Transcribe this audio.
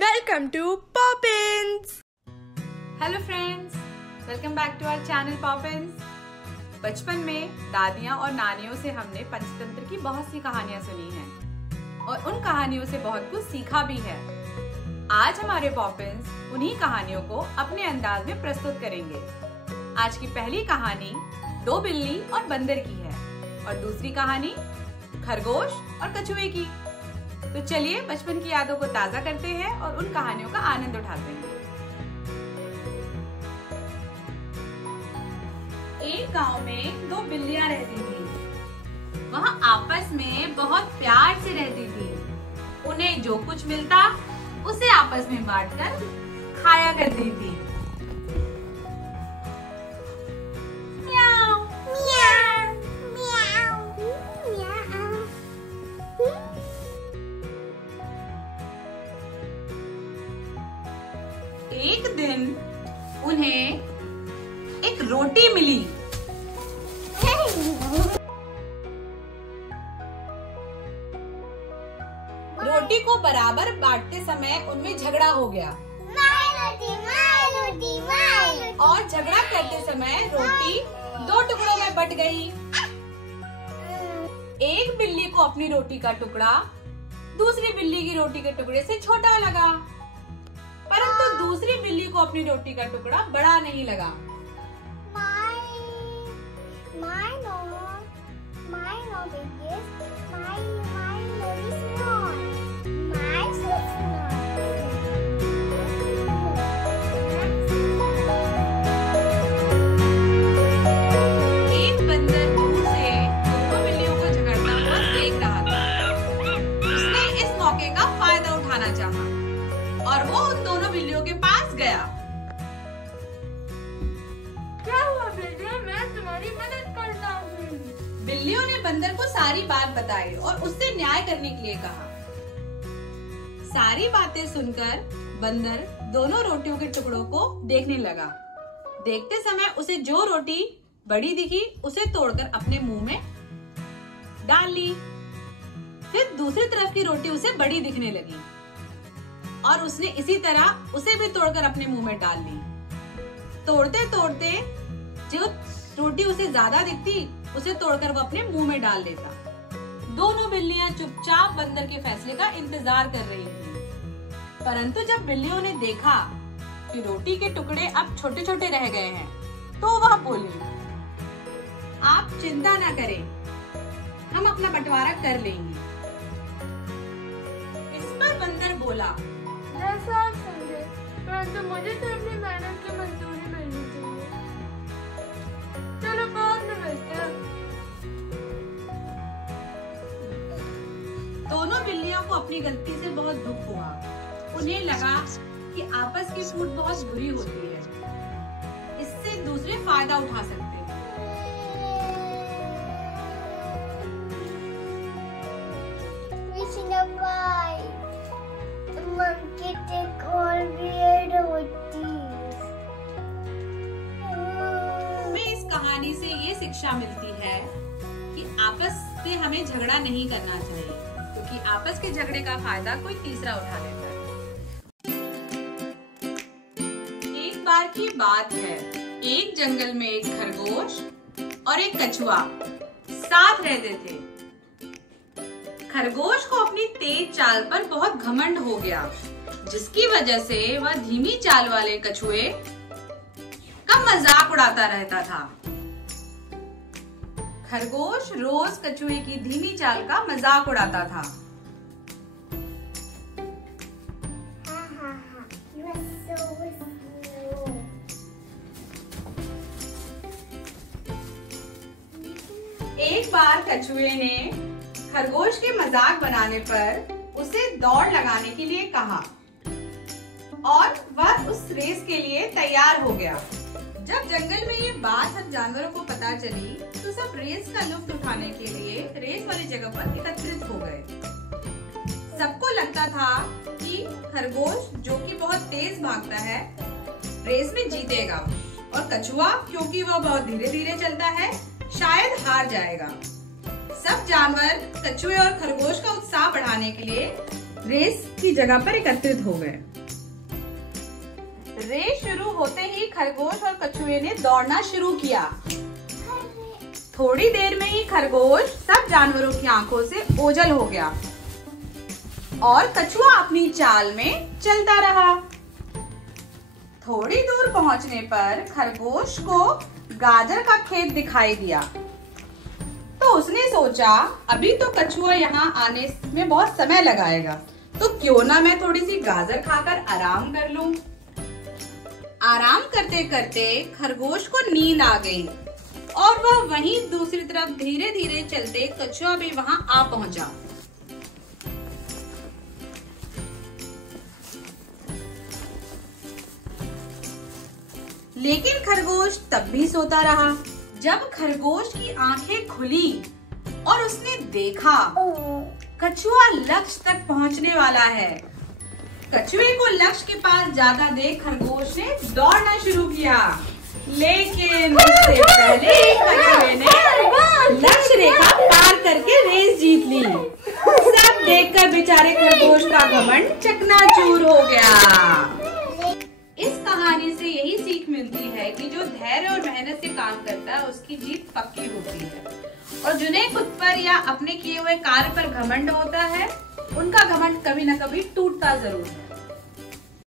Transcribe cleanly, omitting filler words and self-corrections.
Welcome to Poppins! Hello friends, welcome back to our channel Poppins. बचपन में दादियाँ और नानियों से हमने पंचतंत्र की बहुत सी कहानियाँ सुनी हैं और उन कहानियों से बहुत कुछ सीखा भी है। आज हमारे पॉपिन्स उन्हीं कहानियों को अपने अंदाज में प्रस्तुत करेंगे। आज की पहली कहानी दो बिल्ली और बंदर की है और दूसरी कहानी खरगोश और कछुए की। तो चलिए बचपन की यादों को ताजा करते हैं और उन कहानियों का आनंद उठाते हैं। एक गांव में दो बिल्लियां रहती थीं। वह आपस में बहुत प्यार से रहती थीं। उन्हें जो कुछ मिलता उसे आपस में बांटकर खाया करती थीं। एक दिन उन्हें एक रोटी मिली। रोटी को बराबर बांटते समय उनमें झगड़ा हो गया और झगड़ा करते समय रोटी दो टुकड़ों में बट गई। एक बिल्ली को अपनी रोटी का टुकड़ा दूसरी बिल्ली की रोटी के टुकड़े से छोटा लगा, परंतु दूसरी बिल्ली को अपनी रोटी का टुकड़ा बड़ा नहीं लगा। एक बंदर दूर से दोनों बिल्लियों को झगड़ता हुआ देख रहा था। उसने इस मौके का फायदा उठाना चाहा और वो उन दोनों बिल्लियों के पास गया। क्या हुआ बिल्लियों, मैं तुम्हारी मदद करता हूँ। बिल्लियों ने बंदर को सारी बात बताई और उससे न्याय करने के लिए कहा। सारी बातें सुनकर बंदर दोनों रोटियों के टुकड़ों को देखने लगा। देखते समय उसे जो रोटी बड़ी दिखी उसे तोड़कर अपने मुंह में डाल ली। फिर दूसरी तरफ की रोटी उसे बड़ी दिखने लगी और उसने इसी तरह उसे भी तोड़कर अपने मुंह में डाल ली। तोड़ते तोड़ते जो रोटी उसे ज्यादा दिखती उसे तोड़कर वो अपने मुंह में डाल देता। दोनों बिल्लियां चुपचाप बंदर के फैसले का इंतजार कर रही थी, परंतु जब बिल्लियों ने देखा कि रोटी के टुकड़े अब छोटे छोटे रह गए हैं तो वह बोली, आप चिंता न करें, हम अपना बंटवारा कर लेंगे। इस पर बंदर बोला, जैसा आप समझे, परंतु मुझे तो अपनी मेहनत की मजदूरी मिलनी चाहिए। चलो बाद में मिलते हैं। दोनों बिल्लियों को अपनी गलती से बहुत दुख हुआ। उन्हें लगा कि आपस की फूट बहुत बुरी होती है, इससे दूसरे फायदा उठा सकते हैं। हमें इस कहानी से ये शिक्षा मिलती है कि आपस में हमें झगड़ा नहीं करना चाहिए, क्योंकि आपस के झगड़े का फायदा कोई तीसरा उठा लेता है। एक बार की बात है, एक जंगल में एक खरगोश और एक कछुआ साथ रहते थे। खरगोश को अपनी तेज चाल पर बहुत घमंड हो गया, जिसकी वजह से वह धीमी चाल वाले कछुए का मजाक उड़ाता रहता था। खरगोश रोज कछुए की धीमी चाल का मजाक उड़ाता था। एक बार कछुए ने खरगोश के मजाक बनाने पर उसे दौड़ लगाने के लिए कहा और वह उस रेस के लिए तैयार हो गया। जब जंगल में ये बात सब जानवरों को पता चली तो सब रेस का लुत्फ उठाने के लिए रेस वाली जगह पर एकत्रित हो गए। सबको लगता था कि खरगोश, जो कि बहुत तेज भागता है, रेस में जीतेगा और कछुआ, क्योंकि वह बहुत धीरे धीरे चलता है, शायद हार जाएगा। सब जानवर कछुए और खरगोश का उत्साह बढ़ाने के लिए रेस की जगह पर एकत्रित हो गए। रेस शुरू होते ही खरगोश और कछुए ने दौड़ना शुरू किया। थोड़ी देर में ही खरगोश सब जानवरों की आंखों से ओझल हो गया और कछुआ अपनी चाल में चलता रहा। थोड़ी दूर पहुंचने पर खरगोश को गाजर का खेत दिखाई दिया, तो उसने सोचा अभी तो कछुआ यहाँ आने में बहुत समय लगाएगा, तो क्यों ना मैं थोड़ी सी गाजर खाकर आराम कर लूं। आराम करते करते खरगोश को नींद आ गई और वह वहीं दूसरी तरफ धीरे धीरे चलते कछुआ भी वहां आ पहुंचा। लेकिन खरगोश तब भी सोता रहा। जब खरगोश की आंखें खुली और उसने देखा कछुआ लक्ष्य तक पहुंचने वाला है। कछुए को लक्ष्य के पास जाता देख खरगोश ने दौड़ना शुरू किया, लेकिन उससे पहले ही कछुए ने लक्ष्य रेखा पार करके रेस जीत ली। सब देखकर बेचारे खरगोश का घमंड चकनाचूर हो गया। इस कहानी से यही सीख मिलती है कि जो धैर्य और मेहनत से काम करता है उसकी जीत पक्की होती है, और जिन्हें खुद पर या अपने किए हुए कार्य पर घमंड होता है उनका घमंड कभी न कभी टूटता जरूर है।